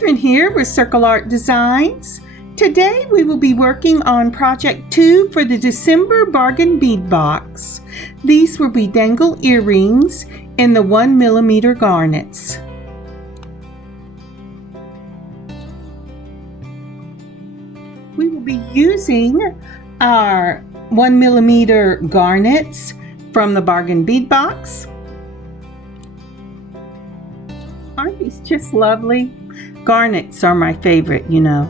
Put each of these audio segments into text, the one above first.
Catherine here with Circle Art Designs. Today we will be working on Project 2 for the December Bargain Bead Box. These will be dangle earrings in the 1mm garnets. We will be using our 1mm garnets from the Bargain Bead Box. Aren't these just lovely? Garnets are my favorite, you know.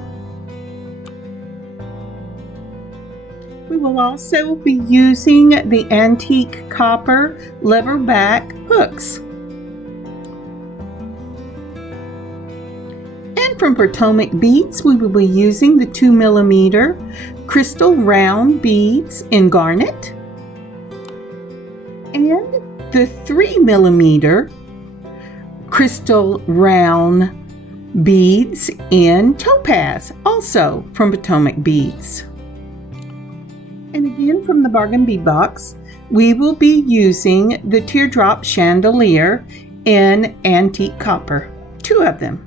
We will also be using the antique copper lever back hooks. And from Potomac Beads, we will be using the 2mm crystal round beads in garnet and the 3mm crystal round beads in topaz, also from Potomac Beads. And again from the Bargain Bead Box, we will be using the teardrop chandelier in antique copper, 2 of them.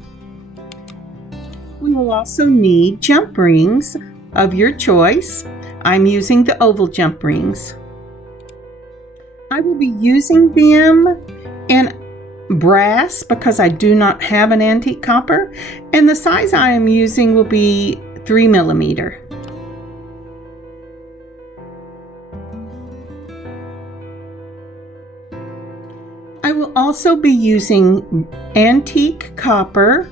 We will also need jump rings of your choice. I'm using the oval jump rings. I will be using them in brass because I do not have an antique copper, and the size I am using will be 3mm. I will also be using antique copper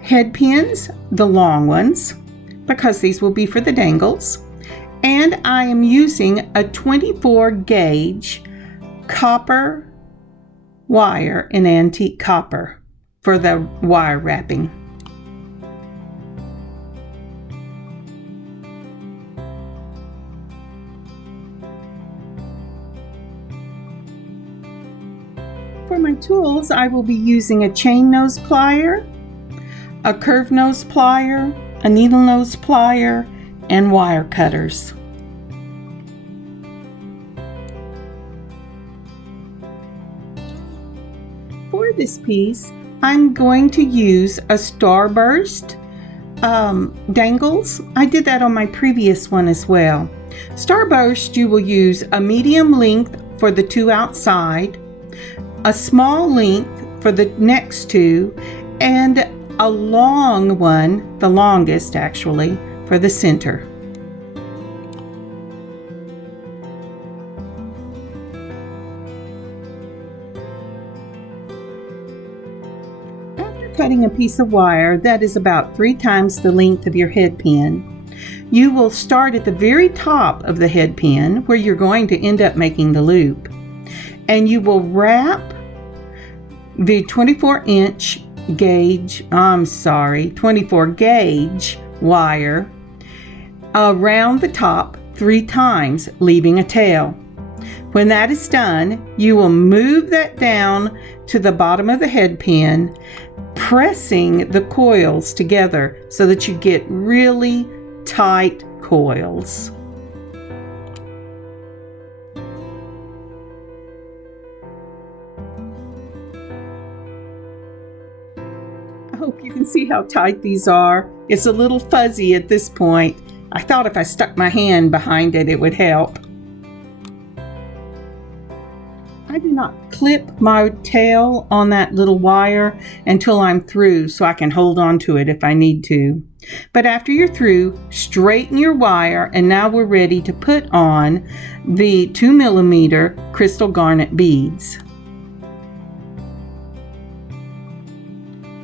head pins, the long ones, because these will be for the dangles, and I am using a 24 gauge copper wire in antique copper for the wire wrapping. For my tools, I will be using a chain nose plier, a curved nose plier, a needle nose plier, and wire cutters. For this piece, I'm going to use a starburst dangles. I did that on my previous one as well. Starburst, you will use a medium length for the 2 outside, a small length for the next 2, and a long one, the longest actually, for the center. Cutting a piece of wire that is about 3 times the length of your head pin, you will start at the very top of the head pin where you're going to end up making the loop, and you will wrap the 24 gauge wire around the top 3 times, leaving a tail. When that is done, you will move that down to the bottom of the head pin, pressing the coils together so that you get really tight coils. I hope you can see how tight these are. It's a little fuzzy at this point. I thought if I stuck my hand behind it, it would help. I do not clip my tail on that little wire until I'm through so I can hold on to it if I need to. But after you're through, straighten your wire, and now we're ready to put on the 2mm crystal garnet beads.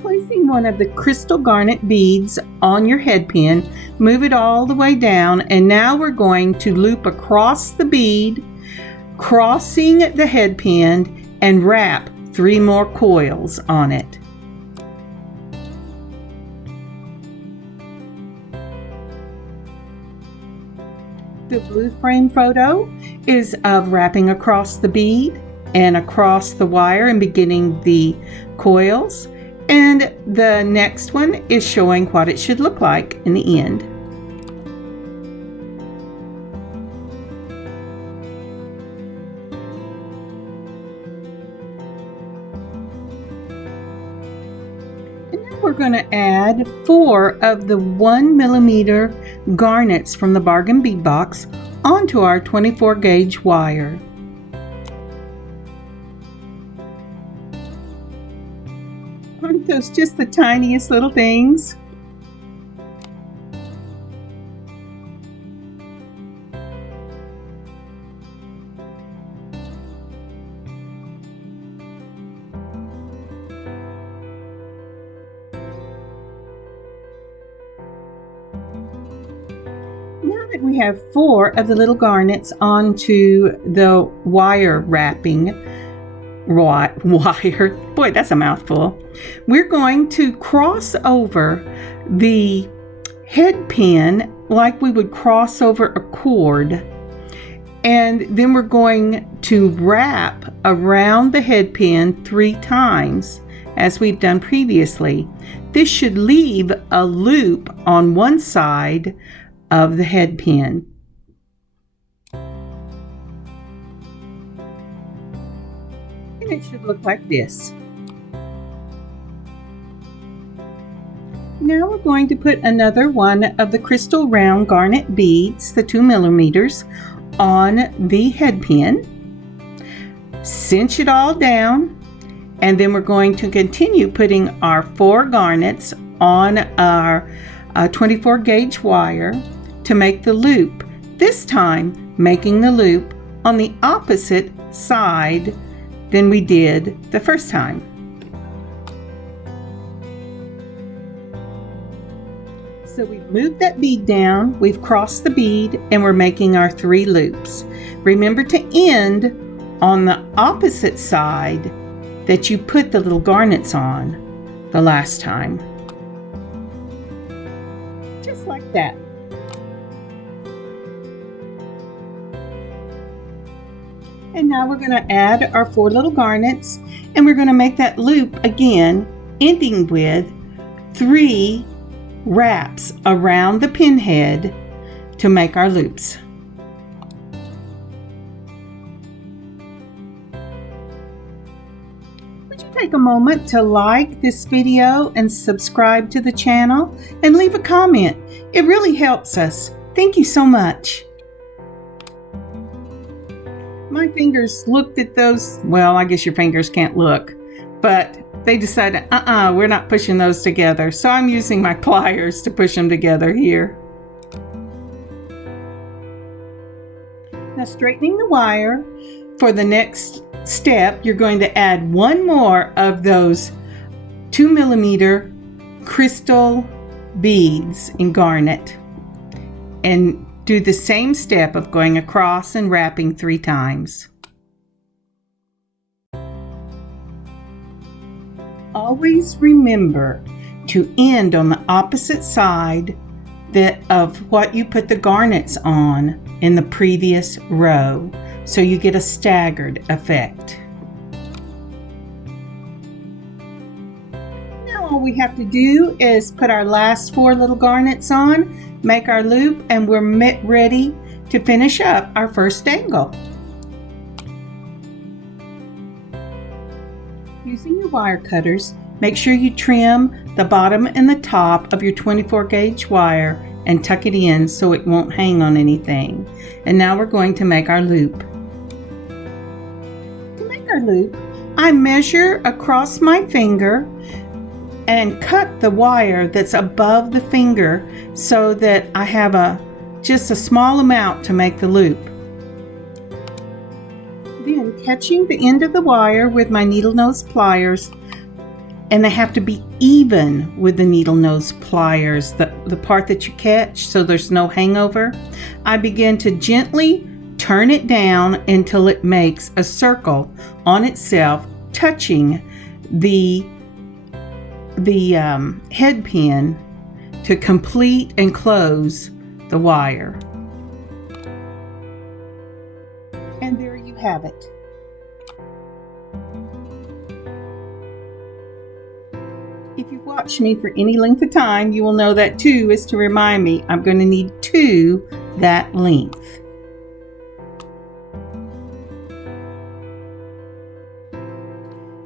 Placing one of the crystal garnet beads on your head pin, move it all the way down, and now we're going to loop across the bead, crossing the head pin, and wrap 3 more coils on it. The blue frame photo is of wrapping across the bead and across the wire and beginning the coils, and the next one is showing what it should look like in the end. we're going to add 4 of the 1mm garnets from the Bargain Bead Box onto our 24 gauge wire. Aren't those just the tiniest little things? Now that we have 4 of the little garnets onto the wire wrapping, wire, boy, that's a mouthful, we're going to cross over the head pin like we would cross over a cord, and then we're going to wrap around the head pin 3 times as we've done previously. This should leave a loop on one side of the head pin. And it should look like this. Now we're going to put another one of the crystal round garnet beads, the 2mm, on the head pin. Cinch it all down, and then we're going to continue putting our 4 garnets on our 24 gauge wire to make the loop, this time making the loop on the opposite side than we did the first time. So we've moved that bead down, we've crossed the bead, and we're making our 3 loops. Remember to end on the opposite side that you put the little garnets on the last time. Just like that. And now we're going to add our 4 little garnets, and we're going to make that loop again, ending with 3 wraps around the pin head to make our loops. Would you take a moment to like this video and subscribe to the channel and leave a comment? It really helps us. Thank you so much. My fingers looked at those, well, I guess your fingers can't look, but they decided, we're not pushing those together. So I'm using my pliers to push them together here. Now straightening the wire, for the next step, you're going to add 1 more of those 2mm crystal beads in garnet, and do the same step of going across and wrapping 3 times. Always remember to end on the opposite side of what you put the garnets on in the previous row, so you get a staggered effect. Now all we have to do is put our last 4 little garnets on, make our loop, and we're ready to finish up our first dangle. Using your wire cutters, make sure you trim the bottom and the top of your 24 gauge wire and tuck it in so it won't hang on anything. And now we're going to make our loop. To make our loop, I measure across my finger and cut the wire that's above the finger so that I have just a small amount to make the loop. Then catching the end of the wire with my needle nose pliers, and they have to be even with the needle nose pliers, the part that you catch so there's no hangover, I begin to gently turn it down until it makes a circle on itself, touching the head pin to complete and close the wire. And there you have it. If you've watched me for any length of time, you will know that 2 is to remind me I'm going to need 2 that length.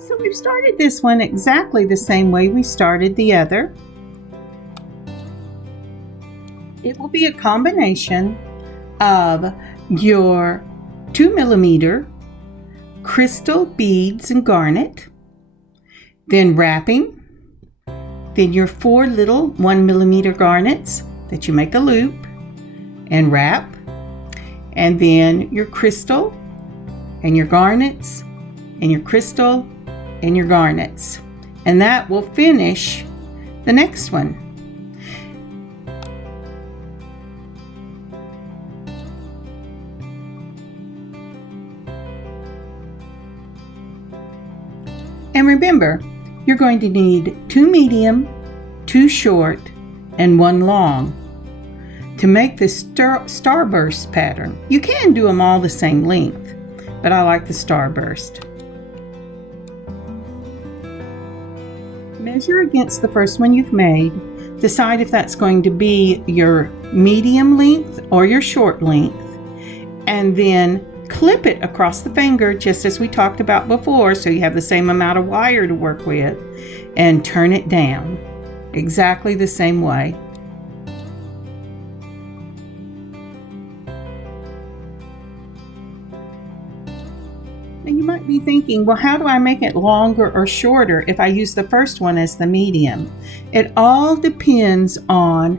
So we've started this one exactly the same way we started the other. It will be a combination of your 2mm crystal beads and garnet, then wrapping, then your 4 little 1mm garnets that you make a loop and wrap, and then your crystal and your garnets and your crystal and your garnets, and that will finish the next one. And remember, you're going to need 2 medium, 2 short, and 1 long to make this starburst pattern. You can do them all the same length, but I like the starburst. Measure against the first one you've made. Decide if that's going to be your medium length or your short length, and then clip it across the finger just as we talked about before, so you have the same amount of wire to work with, and turn it down exactly the same way. And you might be thinking, well, how do I make it longer or shorter if I use the first one as the medium? It all depends on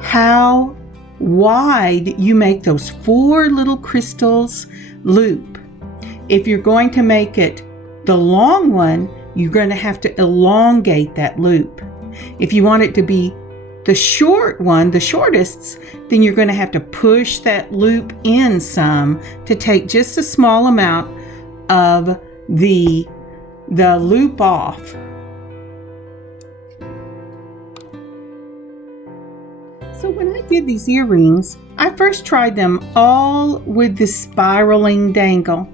how wide you make those 4 little crystals loop. If you're going to make it the long one, you're going to have to elongate that loop. If you want it to be the short one, the shortest, then you're going to have to push that loop in some to take just a small amount of the loop off. So when I did these earrings, I first tried them all with the spiraling dangle,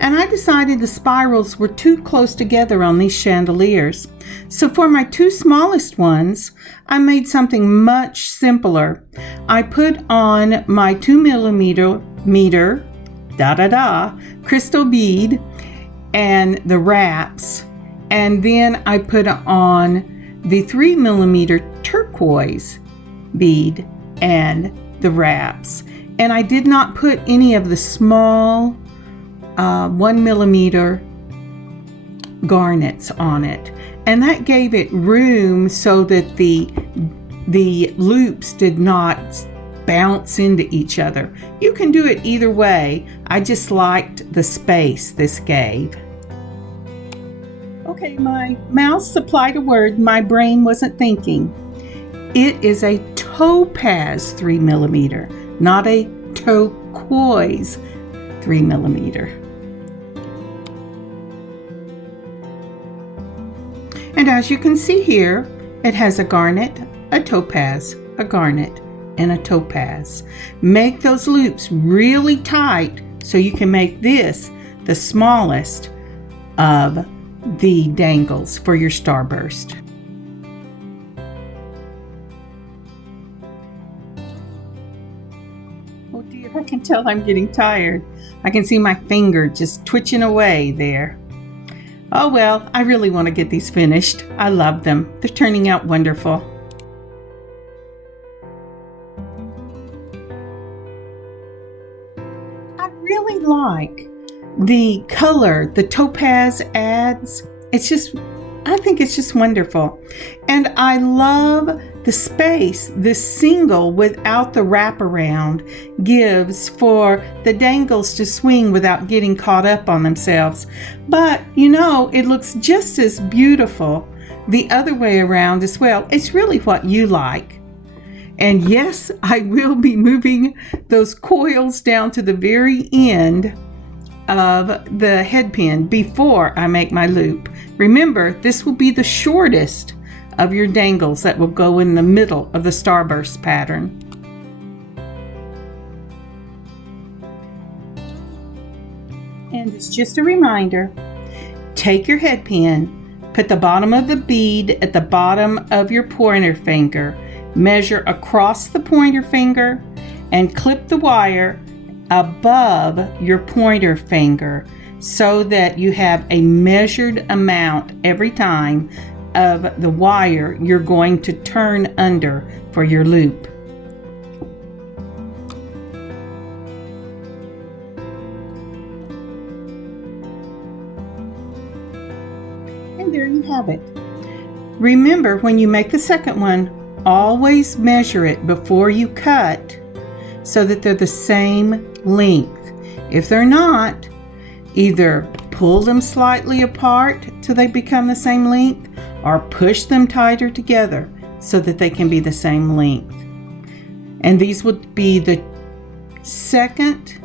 and I decided the spirals were too close together on these chandeliers. So for my 2 smallest ones, I made something much simpler. I put on my 2mm crystal bead and the wraps, and then I put on the 3mm turquoise bead and the wraps, and I did not put any of the small 1mm garnets on it, and that gave it room so that the loops did not bounce into each other. You can do it either way. I just liked the space this gave. Okay, my mouth supplied a word my brain wasn't thinking. It is a topaz 3mm, not a turquoise 3mm. And as you can see here, it has a garnet, a topaz, a garnet, and a topaz. Make those loops really tight so you can make this the smallest of the dangles for your starburst. Oh dear, I can tell I'm getting tired. I can see my finger just twitching away there. Oh well, I really want to get these finished. I love them. They're turning out wonderful. I really like the color the topaz adds. I think it's just wonderful. And I love the space this single without the wraparound gives for the dangles to swing without getting caught up on themselves. But you know, it looks just as beautiful the other way around as well. It's really what you like. And yes, I will be moving those coils down to the very end of the head pin before I make my loop. Remember, this will be the shortest of your dangles that will go in the middle of the starburst pattern. And it's just a reminder, take your head pin, put the bottom of the bead at the bottom of your pointer finger, measure across the pointer finger, and clip the wire above your pointer finger so that you have a measured amount every time of the wire you're going to turn under for your loop. And there you have it. Remember, when you make the second one, always measure it before you cut so that they're the same length. If they're not, either pull them slightly apart till they become the same length, or push them tighter together so that they can be the same length. And these would be the second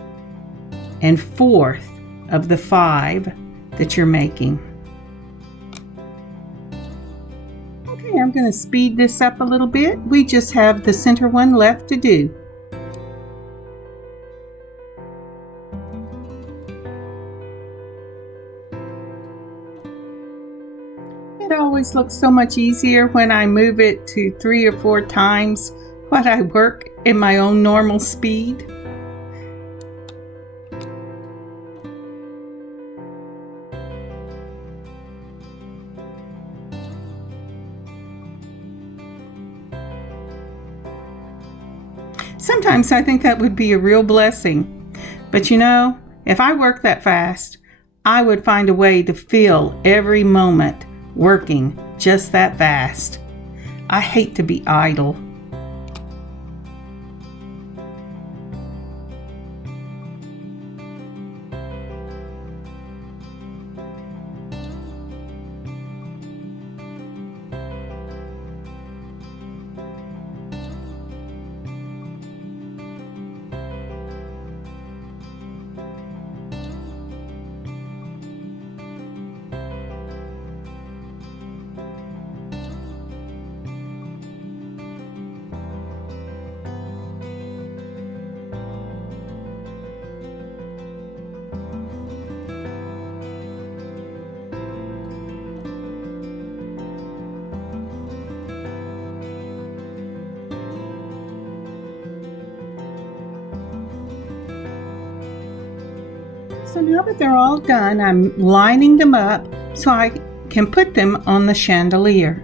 and fourth of the 5 that you're making. Okay, I'm going to speed this up a little bit. We just have the center one left to do. It always looks so much easier when I move it to 3 or 4 times what I work in my own normal speed. Sometimes I think that would be a real blessing. But you know, if I worked that fast, I would find a way to fill every moment working just that fast. I hate to be idle. So now that they're all done, I'm lining them up so I can put them on the chandelier.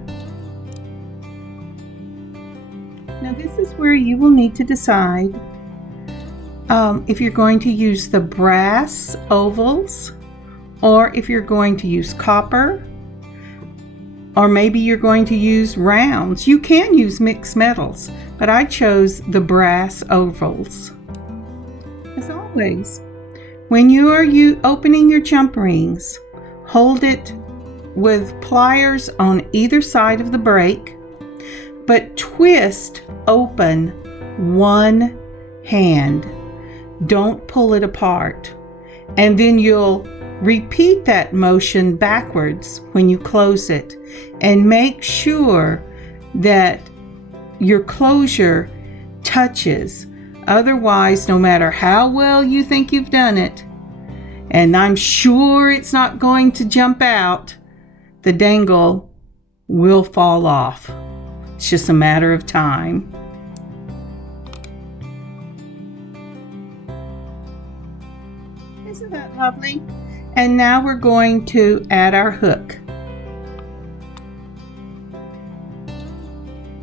Now this is where you will need to decide if you're going to use the brass ovals, or if you're going to use copper, or maybe you're going to use rounds. You can use mixed metals, but I chose the brass ovals. As always, when you are opening your jump rings, hold it with pliers on either side of the break, but twist open one hand. Don't pull it apart. And then you'll repeat that motion backwards when you close it, and make sure that your closure touches. Otherwise, no matter how well you think you've done it, and I'm sure it's not going to jump out, the dangle will fall off. It's just a matter of time. Isn't that lovely? And now we're going to add our hook.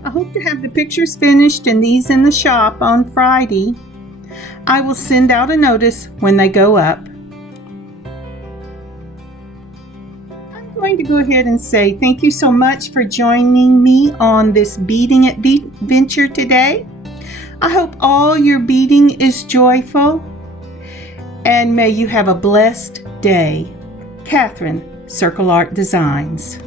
I hope to have the pictures finished and these in the shop on Friday. I will send out a notice when they go up. I'm going to go ahead and say thank you so much for joining me on this beading it venture today. I hope all your beading is joyful, and may you have a blessed day. Catherine, Circle Art Designs.